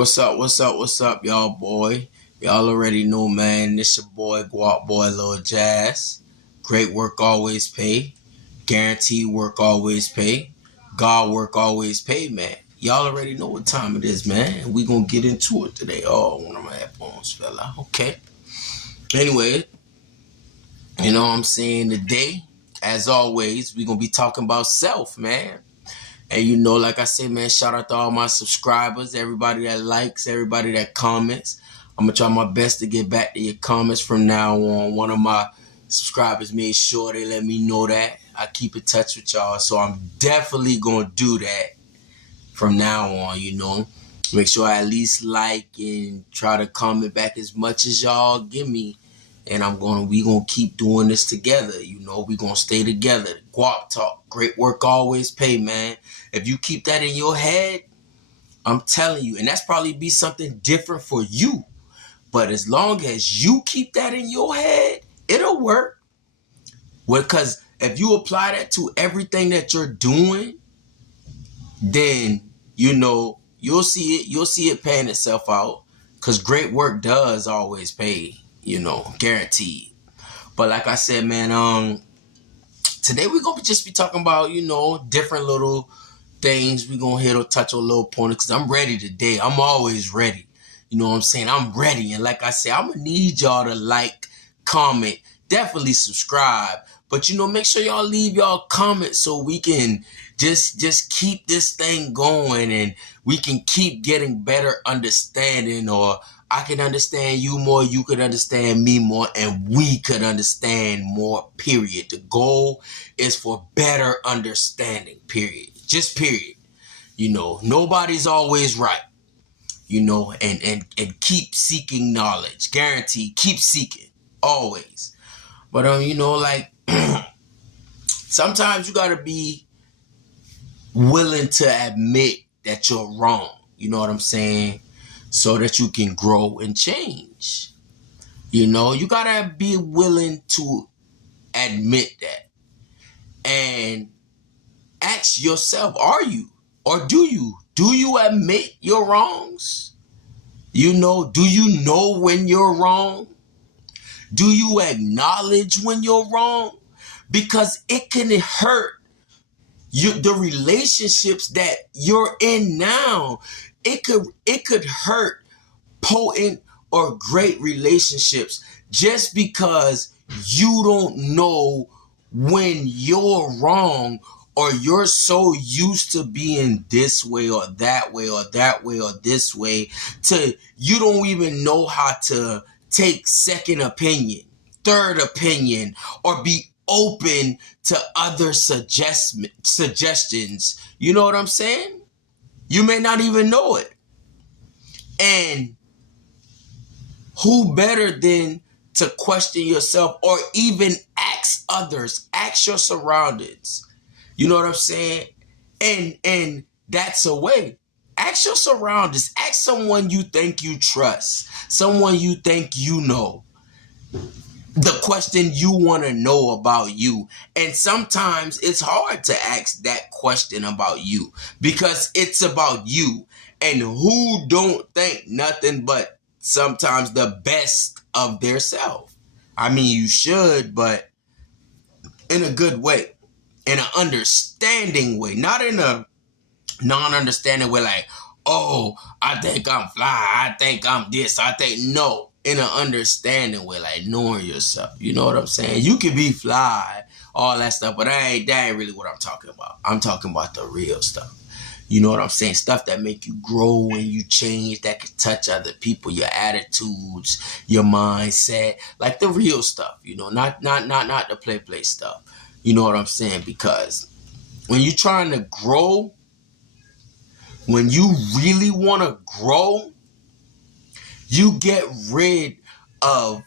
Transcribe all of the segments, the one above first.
What's up, y'all boy? Y'all already know, man. This your boy, Gwap boy, Lil Jazz. Great work always pay. Guaranteed work always pay. God work always pay, man. Y'all already know what time it is, man. We gonna get into it today. Oh, one of my headphones fell out. Okay. Anyway, you know what I'm saying? Today, as always, we gonna be talking about self, man. And you know, like I said, man, shout out to all my subscribers, everybody that likes, everybody that comments. I'm going to try my best to get back to your comments from now on. One of my subscribers made sure they let me know that. I keep in touch with y'all, so I'm definitely going to do that from now on, you know. Make sure I at least like and try to comment back as much as y'all give me. And we gonna keep doing this together, you know. We gonna stay together. Gwaptalk, great work always pay, man. If you keep that in your head, I'm telling you, and that's probably be something different for you. But as long as you keep that in your head, it'll work. Well, because if you apply that to everything that you're doing, then you know you'll see it paying itself out. Because great work does always pay. You know, guaranteed. But like I said, man, today we're gonna just be talking about, you know, different little things. We're gonna hit or touch on little pointers because I'm ready today. I'm always ready. You know what I'm saying? I'm ready. And like I said, I'm gonna need y'all to like, comment, definitely subscribe. But you know, make sure y'all leave y'all comments so we can just keep this thing going and we can keep getting better understanding, or I can understand you more, you could understand me more, and we could understand more, period. The goal is for better understanding, period. Just period. You know, nobody's always right. You know, and keep seeking knowledge. Guaranteed, keep seeking. Always. But, you know, like, sometimes you gotta be willing to admit that you're wrong. You know what I'm saying? So that you can grow and change. You know, you gotta be willing to admit that. And ask yourself, are you? Or do you? Do you admit your wrongs? You know, do you know when you're wrong? Do you acknowledge when you're wrong? Because it can hurt the relationships that you're in now. It could hurt potent or great relationships just because you don't know when you're wrong, or you're so used to being this way or that way or that way or this way to you don't even know how to take second opinion, third opinion, or be open to other suggestions. You know what I'm saying? You may not even know it. And who better than to question yourself or even ask others, ask your surroundings. You know what I'm saying? And that's a way. Ask your surroundings. Ask someone you think you trust, someone you think you know, the question you want to know about you. And sometimes it's hard to ask that question about you because it's about you. And who don't think nothing but sometimes the best of their self? I mean, you should, but in a good way, in an understanding way, not in a non-understanding way like, oh, I think I'm fly, I think I'm this, no, in an understanding way, like knowing yourself. You know what I'm saying? You can be fly, all that stuff, but that ain't really what I'm talking about. I'm talking about the real stuff. You know what I'm saying? Stuff that make you grow and you change, that can touch other people, your attitudes, your mindset, like the real stuff, you know, not the play stuff. You know what I'm saying? Because when you're trying to grow, when you really want to grow, you get rid of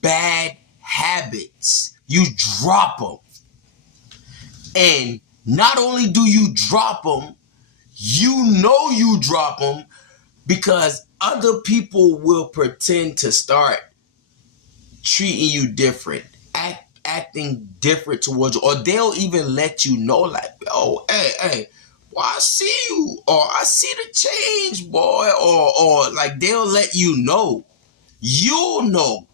bad habits. You drop them. And not only do you drop them, you know you drop them because other people will pretend to start treating you different, acting different towards you, or they'll even let you know like, oh, hey, Well, I see you, or I see the change, boy, or like they'll let you know. You'll know.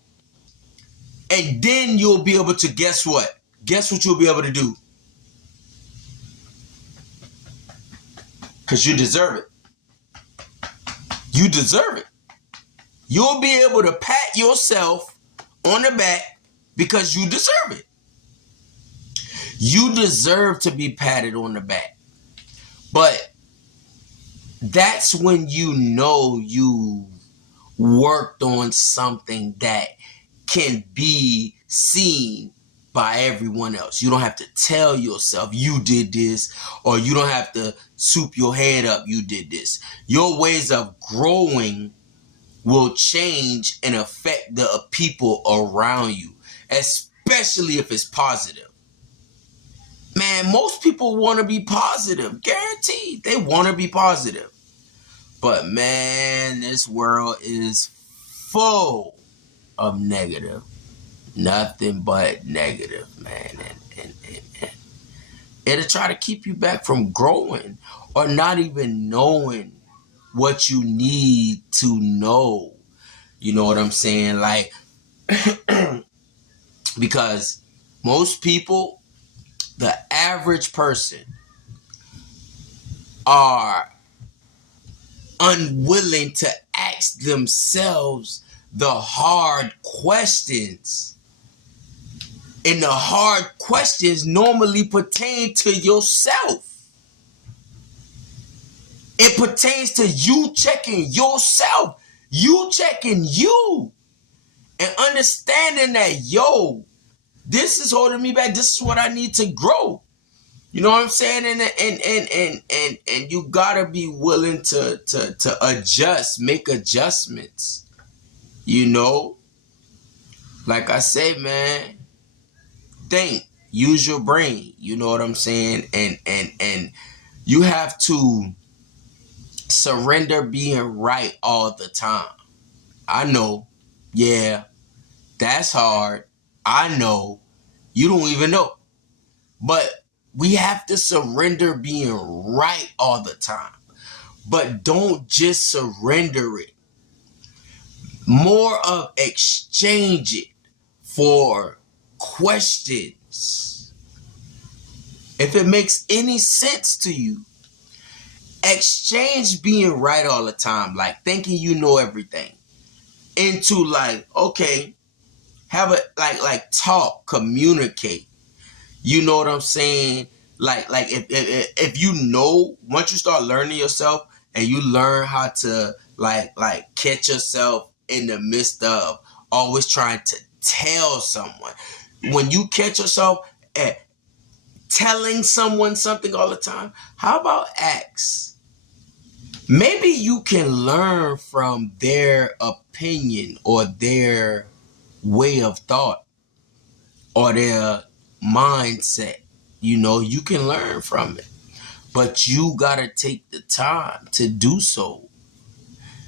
And then you'll be able to guess what? Guess what you'll be able to do? Because you deserve it. You deserve it. You'll be able to pat yourself on the back because you deserve it. You deserve to be patted on the back. But that's when you know you worked on something that can be seen by everyone else. You don't have to tell yourself you did this, or you don't have to soup your head up you did this. Your ways of growing will change and affect the people around you, especially if it's positive. Man, most people want to be positive. Guaranteed. They want to be positive. But man, this world is full of negative. Nothing but negative, man. And it'll try to keep you back from growing or not even knowing what you need to know. You know what I'm saying? Like, because most people, the average person, are unwilling to ask themselves the hard questions. And the hard questions normally pertain to yourself. It pertains to you checking yourself. You checking you. And understanding that, yo, this is holding me back. This is what I need to grow. You know what I'm saying? And you gotta be willing to adjust, make adjustments. You know? Like I say, man, think, use your brain. You know what I'm saying? And you have to surrender being right all the time. I know. Yeah, that's hard. I know. You don't even know. But we have to surrender being right all the time. But don't just surrender it. More of exchange it for questions. If it makes any sense to you, exchange being right all the time, like thinking you know everything, into like, okay, have a like talk, communicate. You know what I'm saying? Like if you know, once you start learning yourself and you learn how to like catch yourself in the midst of always trying to tell someone. When you catch yourself at telling someone something all the time, how about ask? Maybe you can learn from their opinion or their way of thought or their mindset. You know, you can learn from it. But you gotta take the time to do so.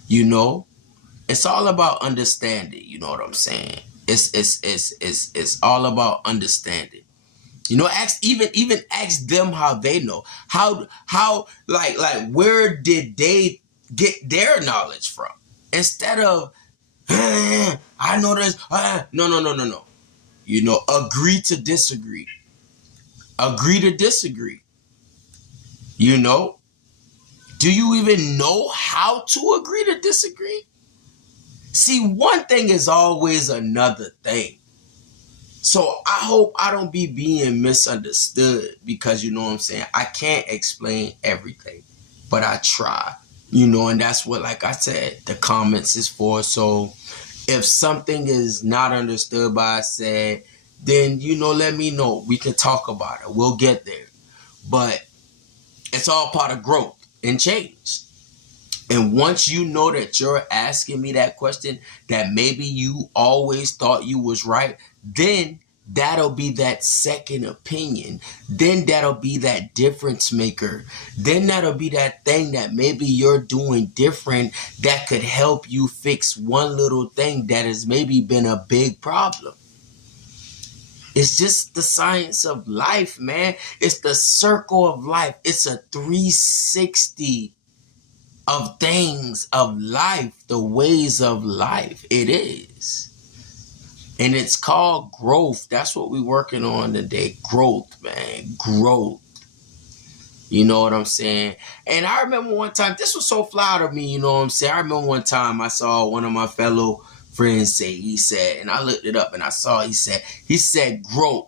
You know? It's all about understanding, you know what I'm saying? It's all about understanding. You know, even ask them how they know. How like where did they get their knowledge from? Instead of I know this. No. You know, agree to disagree. Agree to disagree. You know? Do you even know how to agree to disagree? See, one thing is always another thing. So I hope I don't be being misunderstood because, you know what I'm saying, I can't explain everything, but I try, you know, and that's what, like I said, the comments is for. So if something is not understood by I said, then, you know, let me know. We can talk about it. We'll get there. But it's all part of growth and change. And once you know that you're asking me that question, that maybe you always thought you was right, then that'll be that second opinion. Then that'll be that difference maker. Then that'll be that thing that maybe you're doing different that could help you fix one little thing that has maybe been a big problem. It's just the science of life, man. It's the circle of life. It's a 360 of things, of life, the ways of life. It is. And it's called growth. That's what we're working on today. Growth, man. Growth. You know what I'm saying? And I remember one time, this was so fly to me, you know what I'm saying? I remember one time I saw one of my fellow friends say, he said, and I looked it up and I saw, he said, growth,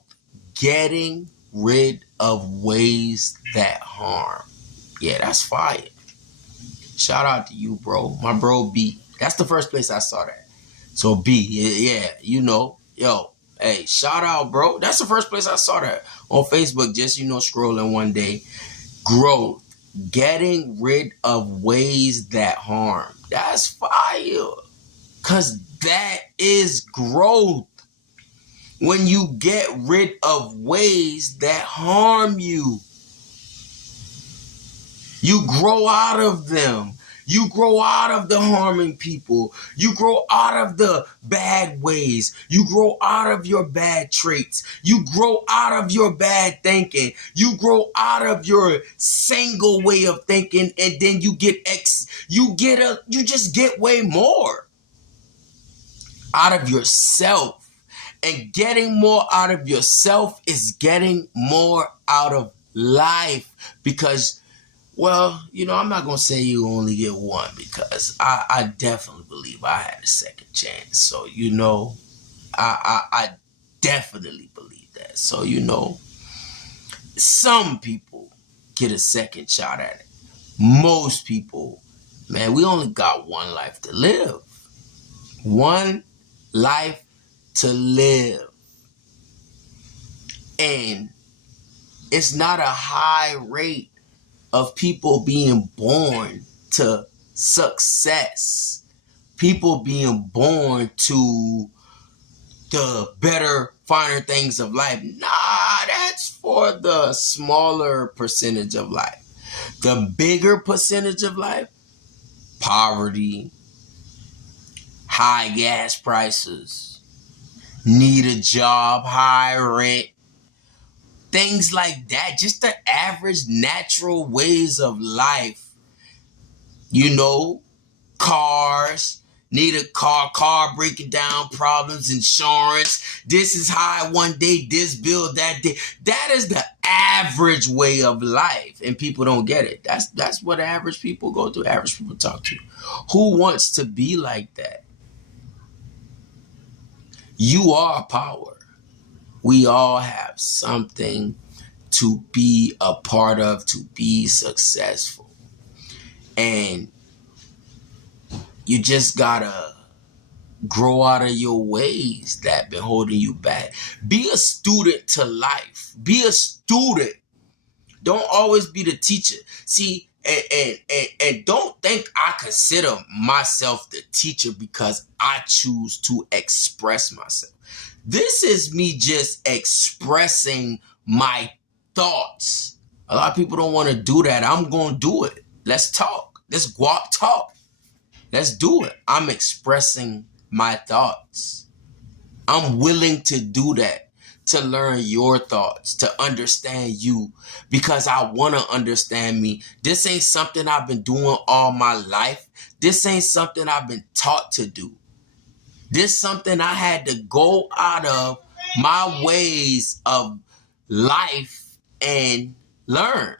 getting rid of ways that harm. Yeah, that's fire. Shout out to you, bro. My bro B. That's the first place I saw that. So B, yeah, you know, yo, hey, shout out, bro. That's the first place I saw that on Facebook, just, you know, scrolling one day. Growth, getting rid of ways that harm. That's fire. Because that is growth. When you get rid of ways that harm you, you grow out of them. You grow out of the harming people. You grow out of the bad ways. You grow out of your bad traits. You grow out of your bad thinking. You grow out of your single way of thinking, and then you just get way more out of yourself. And getting more out of yourself is getting more out of life, because, well, you know, I'm not going to say you only get one, because I definitely believe I had a second chance. So, you know, I definitely believe that. So, you know, some people get a second shot at it. Most people, man, we only got one life to live. One life to live. And it's not a high rate of people being born to success, people being born to the better, finer things of life. Nah, that's for the smaller percentage of life. The bigger percentage of life, poverty, high gas prices, need a job, high rent, things like that. Just the average natural ways of life. You know, cars, need a car breaking down problems, insurance. This is high one day, this bill that day. That is the average way of life, and people don't get it. That's what average people go through, average people talk to. Who wants to be like that? You are power. We all have something to be a part of, to be successful. And you just gotta grow out of your ways that been holding you back. Be a student to life. Be a student. Don't always be the teacher. See, and don't think I consider myself the teacher because I choose to express myself. This is me just expressing my thoughts. A lot of people don't want to do that. I'm going to do it. Let's talk. Let's Gwaptalk. Let's do it. I'm expressing my thoughts. I'm willing to do that, to learn your thoughts, to understand you, because I want to understand me. This ain't something I've been doing all my life. This ain't something I've been taught to do. This is something I had to go out of my ways of life and learn,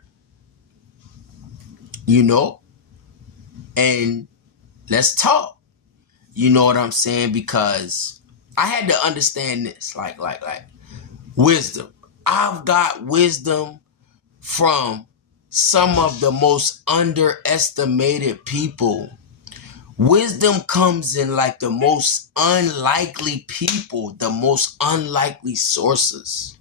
you know? And let's talk. You know what I'm saying? Because I had to understand this, like wisdom. I've got wisdom from some of the most underestimated people. Wisdom comes in like the most unlikely people, the most unlikely sources.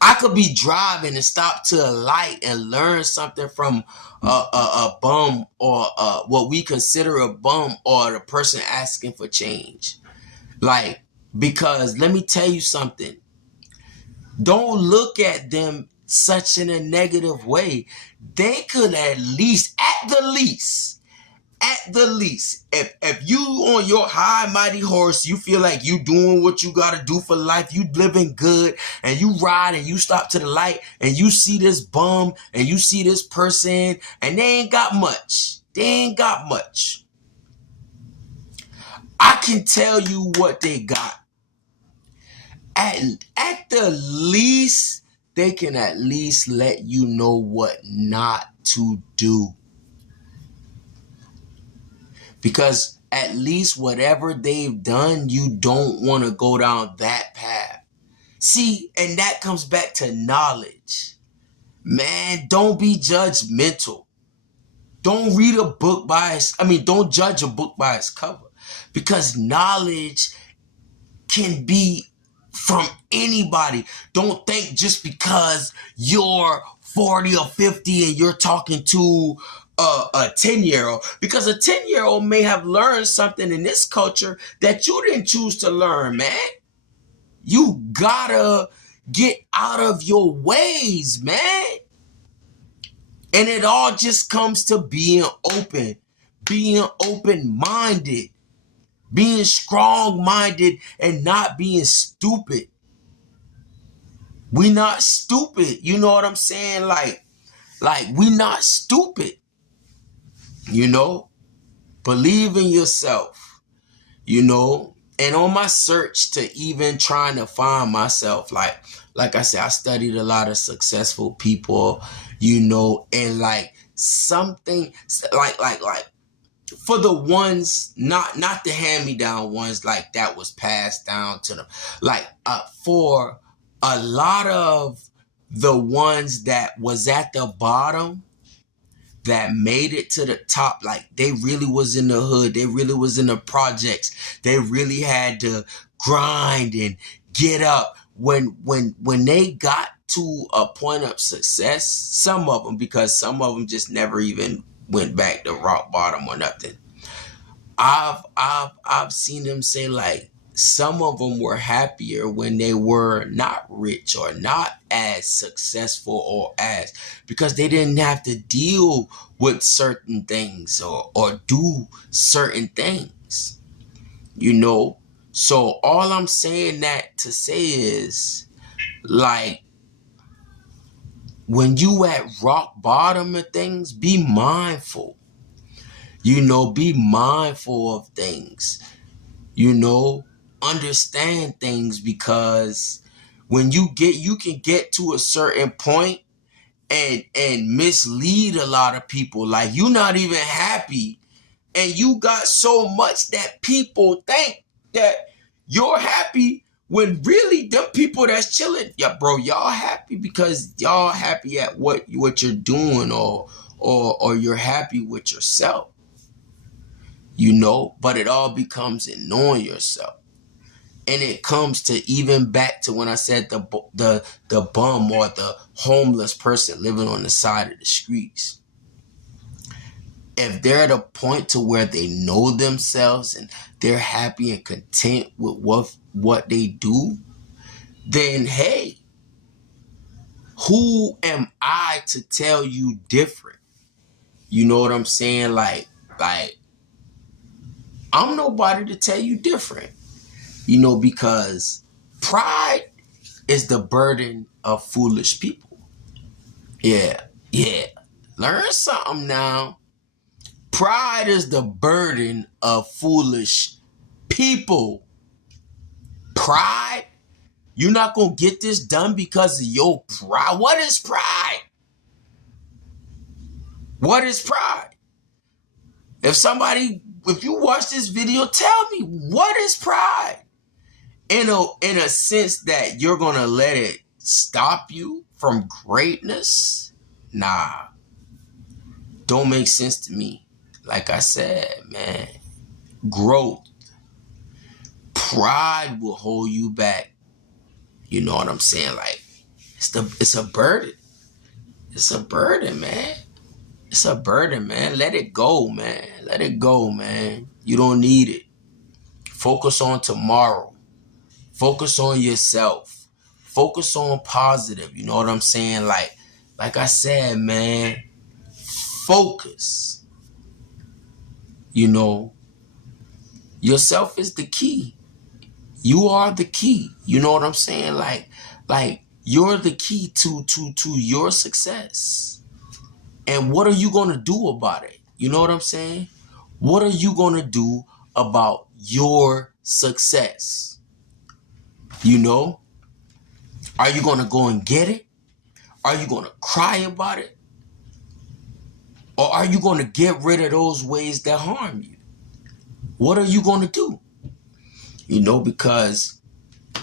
I could be driving and stop to a light and learn something from a bum, or what we consider a bum, or the person asking for change. Like, because let me tell you something. Don't look at them such in a negative way. They could at the least, At the least, if you on your high mighty horse, you feel like you doing what you gotta do for life, you living good, and you ride and you stop to the light and you see this bum and you see this person and they ain't got much. They ain't got much. I can tell you what they got. At the least, they can at least let you know what not to do. Because at least whatever they've done, you don't want to go down that path. See, and that comes back to knowledge. Man, don't be judgmental. Don't read a book don't judge a book by its cover. Because knowledge can be from anybody. Don't think just because you're 40 or 50 and you're talking to a 10-year-old, because a 10-year-old may have learned something in this culture that you didn't choose to learn, man. You gotta get out of your ways, man. And it all just comes to being open-minded, being strong-minded, and not being stupid. We not stupid. You know what I'm saying? Like we not stupid. You know? Believe in yourself. You know? And on my search to even trying to find myself, like I said, I studied a lot of successful people, you know, and like something like for the ones, not the hand-me-down ones, like that was passed down to them. Like for a lot of the ones that was at the bottom that made it to the top, like they really was in the hood, they really was in the projects, they really had to grind and get up. When they got to a point of success, some of them, because some of them just never even went back to rock bottom or nothing. I've seen them say like some of them were happier when they were not rich or not as successful or because they didn't have to deal with certain things or do certain things, you know. So all I'm saying that to say is, like, when you at rock bottom of things, be mindful. You know, be mindful of things. You know, understand things, because when you can get to a certain point and mislead a lot of people. Like, you're not even happy and you got so much that people think that you're happy, when really them people that's chilling, yeah, bro, y'all happy because y'all happy at what you're doing, or you're happy with yourself, you know. But it all becomes in knowing yourself. And it comes to even back to when I said the bum or the homeless person living on the side of the streets. If they're at a point to where they know themselves and they're happy and content with what they do, then hey, who am I to tell you different? You know what I'm saying? Like I'm nobody to tell you different. You know, because pride is the burden of foolish people. Yeah. Learn something now. Pride is the burden of foolish people. Pride? You're not going to get this done because of your pride. What is pride? What is pride? If you watch this video, tell me, what is pride? In a sense that you're going to let it stop you from greatness? Nah. Don't make sense to me. Like I said, man, growth. Pride will hold you back. You know what I'm saying? Like, it's a burden. It's a burden, man. It's a burden, man. Let it go, man. Let it go, man. You don't need it. Focus on tomorrow. Focus on yourself. Focus on positive. You know what I'm saying? Like I said, man, focus. You know, yourself is the key. You are the key. You know what I'm saying? Like you're the key to your success. And what are you gonna do about it? You know what I'm saying? What are you gonna do about your success? You know? Are you gonna go and get it? Are you gonna cry about it? Or are you gonna get rid of those ways that harm you? What are you gonna do? You know, because you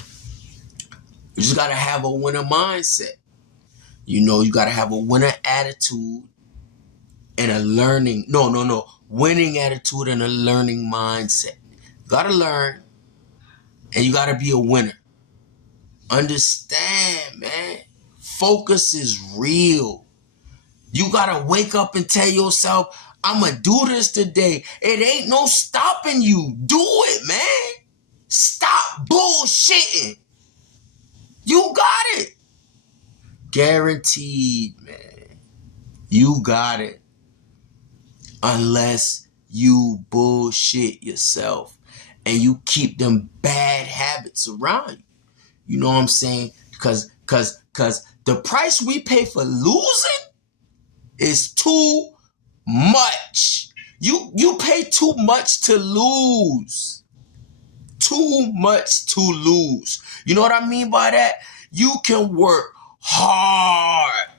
just gotta have a winner mindset. You know, you gotta have a winner attitude and a winning attitude and a learning mindset. You gotta learn and you gotta be a winner. Understand, man. Focus is real. You gotta wake up and tell yourself, I'ma do this today. It ain't no stopping you. Do it, man. Stop bullshitting. You got it. Guaranteed, man. You got it. Unless you bullshit yourself and you keep them bad habits around you. You know what I'm saying? Cause the price we pay for losing is too much. You pay too much to lose. Too much to lose. You know what I mean by that? You can work hard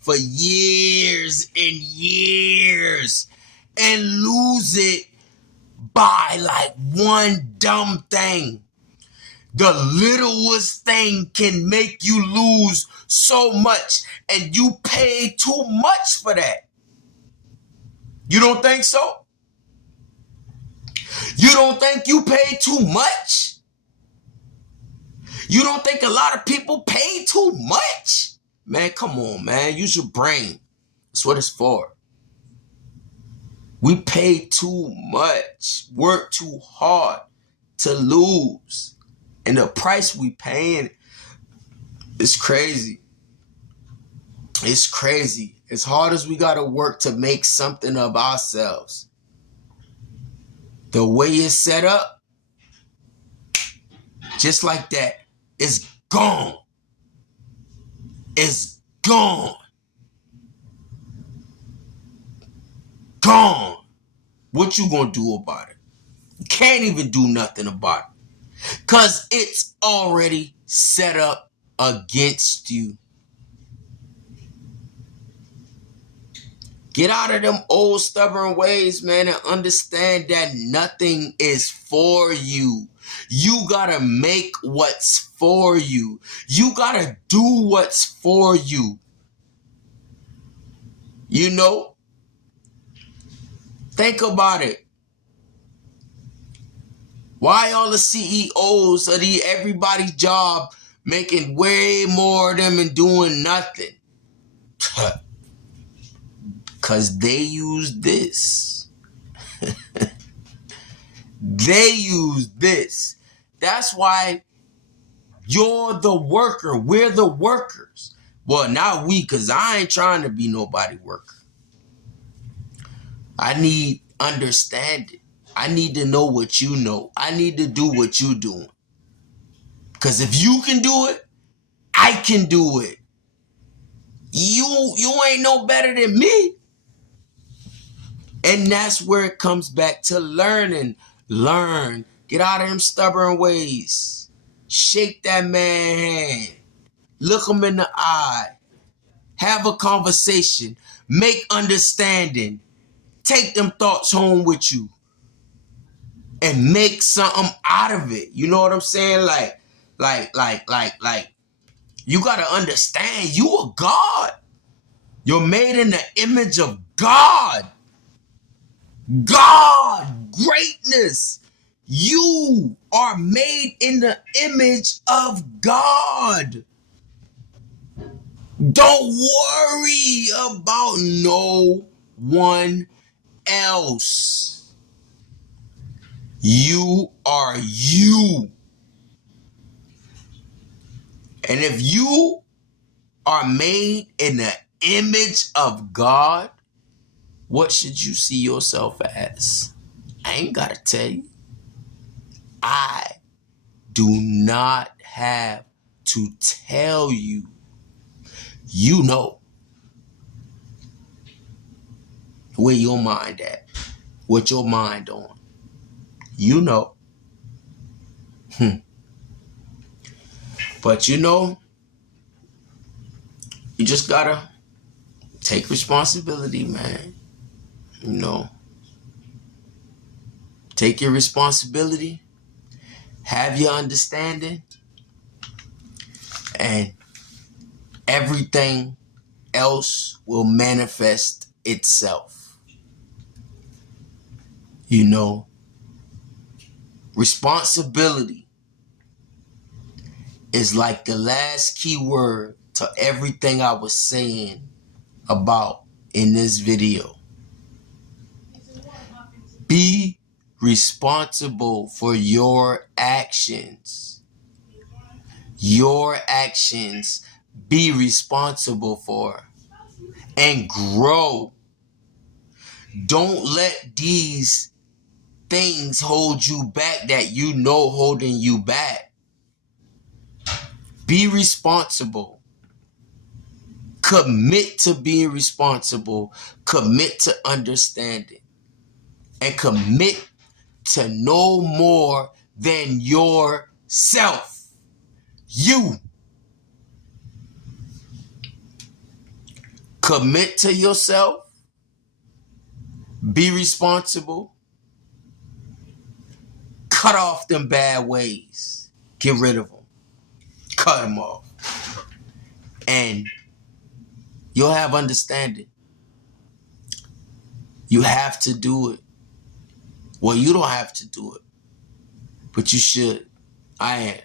for years and years and lose it by like one dumb thing. The littlest thing can make you lose so much, and you pay too much for that. You don't think so? You don't think you pay too much? You don't think a lot of people pay too much? Man, come on, man. Use your brain. That's what it's for. We pay too much, work too hard to lose. And the price we paying is crazy. It's crazy. As hard as we gotta work to make something of ourselves, the way it's set up, just like that, it's gone. It's gone. Gone. What you gonna do about it? You can't even do nothing about it. Because it's already set up against you. Get out of them old stubborn ways, man, and understand that nothing is for you. You gotta make what's for you. You gotta do what's for you. You know? Think about it. Why all the CEOs of everybody's job making way more of them and doing nothing? Because they use this. They use this. That's why you're the worker. We're the workers. Well, not we, because I ain't trying to be nobody worker. I need understanding. I need to know what you know. I need to do what you doing. Because if you can do it, I can do it. You ain't no better than me. And that's where it comes back to learning. Learn. Get out of them stubborn ways. Shake that man's hand. Look him in the eye. Have a conversation. Make understanding. Take them thoughts home with you. And make something out of it. You know what I'm saying? Like, you gotta understand you a God. You're made in the image of God. God, greatness. You are made in the image of God. Don't worry about no one else. You are you. And if you are made in the image of God, what should you see yourself as? I ain't gotta tell you. I do not have to tell you. You know where your mind at, what your mind on. You know. But you just gotta take responsibility, man. Take your responsibility, have your understanding, and everything else will manifest itself. Responsibility is like the last key word to everything I was saying about in this video. Be responsible for your actions. Your actions, be responsible for and grow. Don't let these things hold you back that holding you back. Be responsible. Commit to being responsible. Commit to understanding. And commit to no more than yourself. You. Commit to yourself. Be responsible. Cut off them bad ways. Get rid of them. Cut them off. And you'll have understanding. You have to do it. Well, you don't have to do it. But you should. I am.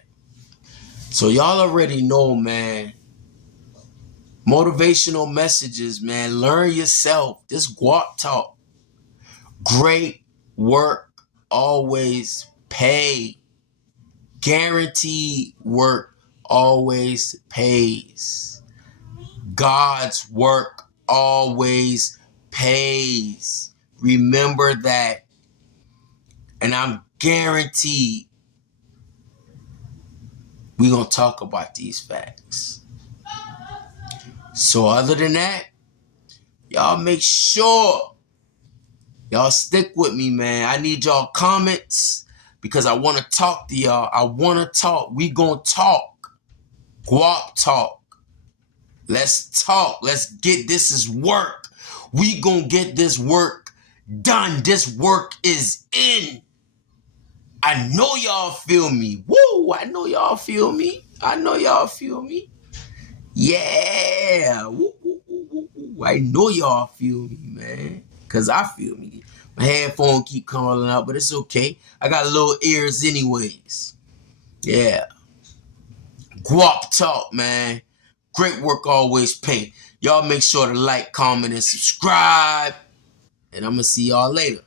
So y'all already know, man. Motivational messages, man. Learn yourself. This Gwaptalk. Great work always pay. Guaranteed work always pays. God's work always pays. Remember that. And I'm guaranteed we're going to talk about these facts. So other than that, y'all make sure y'all stick with me, man. I need y'all comments because I want to talk to y'all. I want to talk. We going to talk. Gwaptalk. Let's talk. Let's get this is work. We going to get this work done. This work is in. I know y'all feel me. Woo! I know y'all feel me. I know y'all feel me. Yeah. Woo, woo, woo, woo, woo. I know y'all feel me, man. Because I feel me. My headphone keep calling out, but it's okay. I got little ears anyways. Yeah. Gwaptalk, man. Great work always pay. Y'all make sure to like, comment, and subscribe. And I'm going to see y'all later.